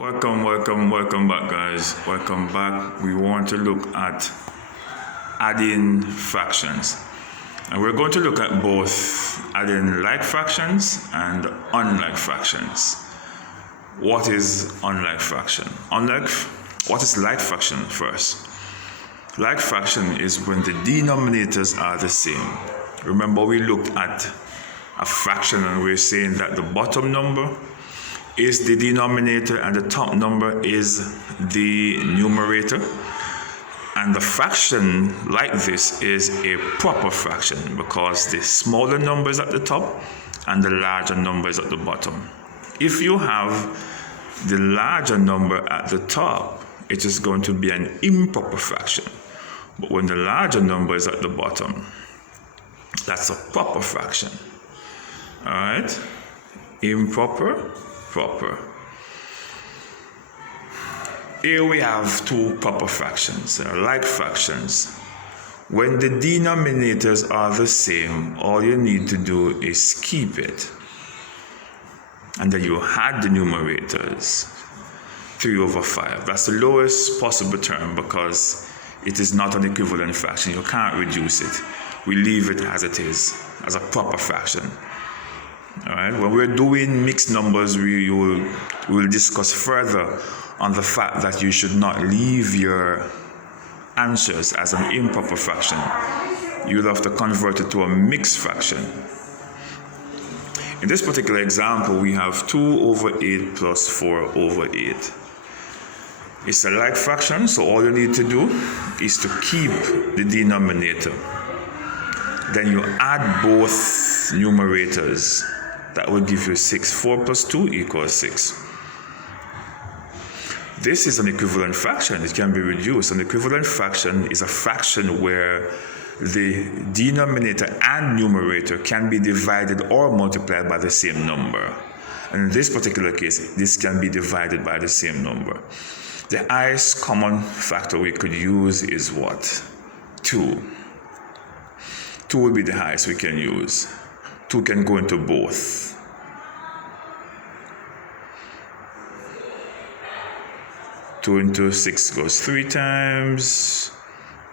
Welcome back, guys. Welcome back. We want to look at adding fractions. And we're going to look at both adding like fractions and unlike fractions. What is unlike fraction? What is like fraction first? Like fraction is when the denominators are the same. Remember, we looked at a fraction and we're saying that the bottom number is the denominator and the top number is the numerator. And the fraction like this is a proper fraction because the smaller number is at the top and the larger number is at the bottom. If you have the larger number at the top, it is going to be an improper fraction. But when the larger number is at the bottom, that's a proper fraction. All right? Improper, proper. Here we have two proper fractions, like fractions. When the denominators are the same, all you need to do is keep it. And then you add the numerators. 3/5. That's the lowest possible term because it is not an equivalent fraction. You can't reduce it. We leave it as it is, as a proper fraction. All right. When we're doing mixed numbers, we will discuss further on the fact that you should not leave your answers as an improper fraction. You'll have to convert it to a mixed fraction. In this particular example, we have 2/8 plus 4/8. It's a like fraction, so all you need to do is to keep the denominator. Then you add both numerators. That will give you 6. 4 plus 2 equals 6. This is an equivalent fraction. It can be reduced. An equivalent fraction is a fraction where the denominator and numerator can be divided or multiplied by the same number. And in this particular case, this can be divided by the same number. The highest common factor we could use is what? 2. 2 will be the highest we can use. 2 can go into both. Two into 6 goes 3 times.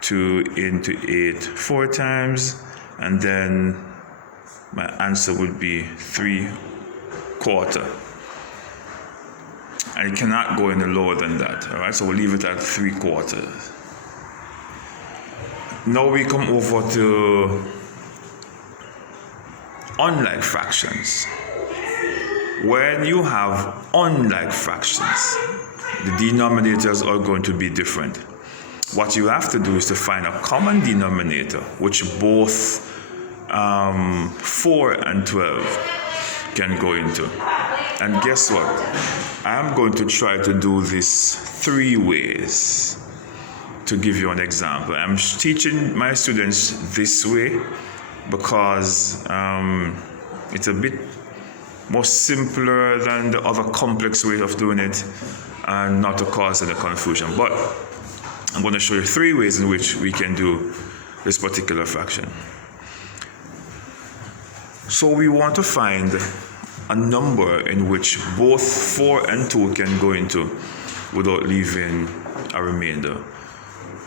2 into 8 4 times. And then my answer would be 3/4. And it cannot go any lower than that. All right, so we'll leave it at 3/4. Now we come over to unlike fractions. When you have unlike fractions, the denominators are going to be different. What you have to do is to find a common denominator, which both 4 and 12 can go into. And guess what? I'm going to try to do this 3 ways. To give you an example, I'm teaching my students this way because it's a bit more simpler than the other complex way of doing it and not to cause any confusion. But I'm going to show you 3 ways in which we can do this particular fraction. So we want to find a number in which both 4 and 2 can go into without leaving a remainder.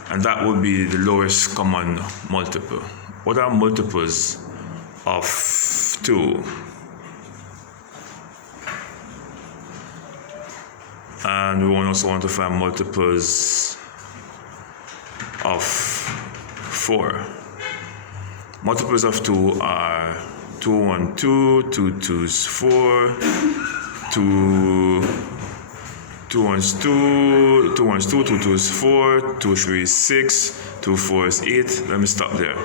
And that would be the lowest common multiple. What are multiples of 2? And we also want to find multiples of 4. Multiples of 2 are 2 1 2, 2 2s 4, 2 1s 2, 2 1s 2, 2 2s 4, 2 3s 6, 2 4s 8. Let me stop there.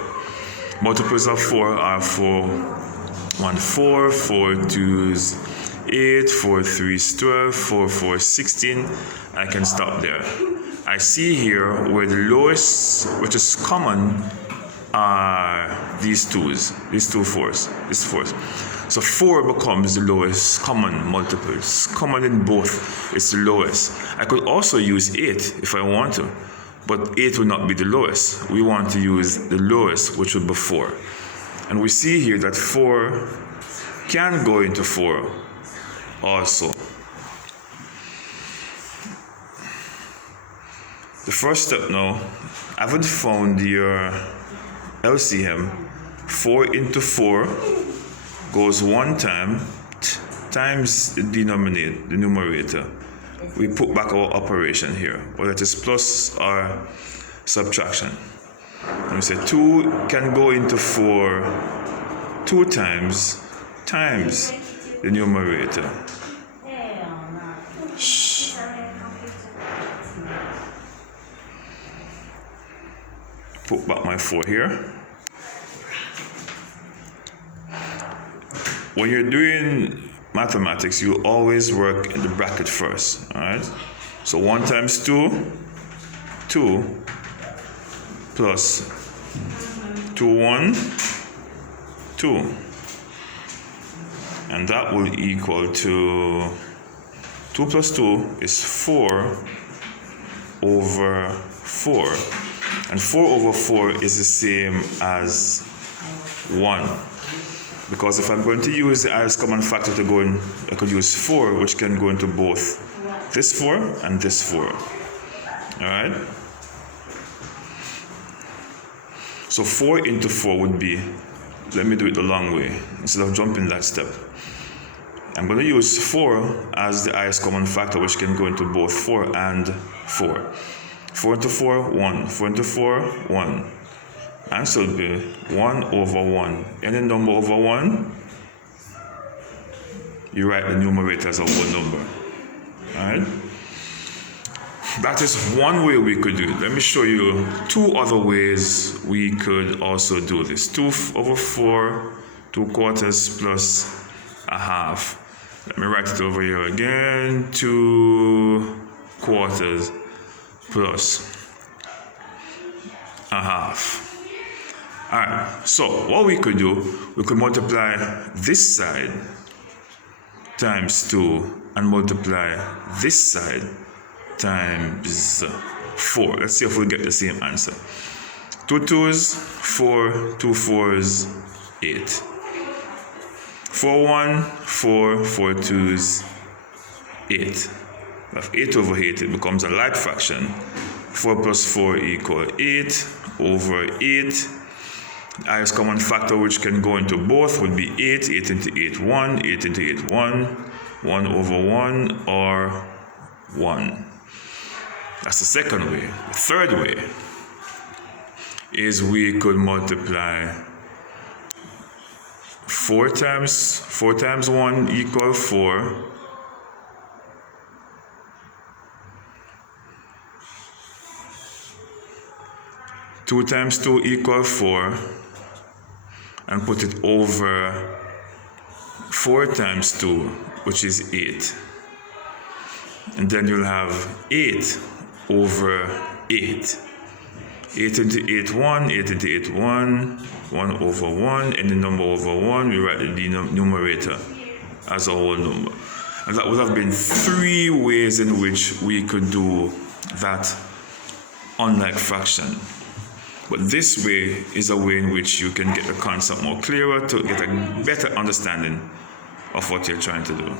Multiples of 4 are 4 1 4, 4 2s 8, 4 3s 12, 4 4s 16. I can stop there. I see here where the lowest, which is common, are these 2s, these 2 4s, these 4s. So 4 becomes the lowest common multiple. It's common in both. It's the lowest. I could also use 8 if I want to, but 8 will not be the lowest. We want to use the lowest, which would be 4. And we see here that 4 can go into 4 also. The first step now, I haven't found your LCM. 4 into 4 goes 1 time times the numerator. We put back our operation here, whether it is plus or subtraction. And we say 2 can go into 4 2 times the numerator. Put back my 4 here. When you're doing mathematics, you always work in the bracket first, all right? So 1 times 2, 2, plus 2, 1, 2. And that will equal to 2 plus 2 is 4 over 4. And 4 over 4 is the same as 1. Because if I'm going to use the highest common factor to go in, I could use 4, which can go into both this 4 and this 4. Alright? So 4 into 4 would be, let me do it the long way, instead of jumping that step. I'm going to use 4 as the highest common factor, which can go into both 4 and 4. 4 into 4, 1. 4 into 4, 1. Answer will be 1 over 1. Any number over 1, you write the numerator as a whole number. Alright? That is one way we could do it. Let me show you 2 other ways we could also do this. 2 over 4, 2 quarters plus a half. Let me write it over here again. 2 quarters plus a half. Alright, so what we could do, we could multiply this side times 2 and multiply this side times 4. Let's see if we get the same answer. 2 2s, 4, 2 4s, 8. 4 1, 4, 4 2s, 8. If 8 over 8, it becomes a like fraction. 4 plus 4 equals 8 over 8. The highest common factor which can go into both would be 8. 8 into 8, 1. 8 into 8, 1. 1 over 1 or 1. That's the second way. The third way is we could multiply 4 times 1 equals 4. 2 times 2 equals 4, and put it over 4 times 2, which is 8. And then you'll have 8 over 8. 8 into 8, 1. 8 into 8, 1. 1 over 1. And the number over 1, we write the numerator as a whole number. And that would have been 3 ways in which we could do that unlike fraction. But this way is a way in which you can get the concept more clearer to get a better understanding of what you're trying to do.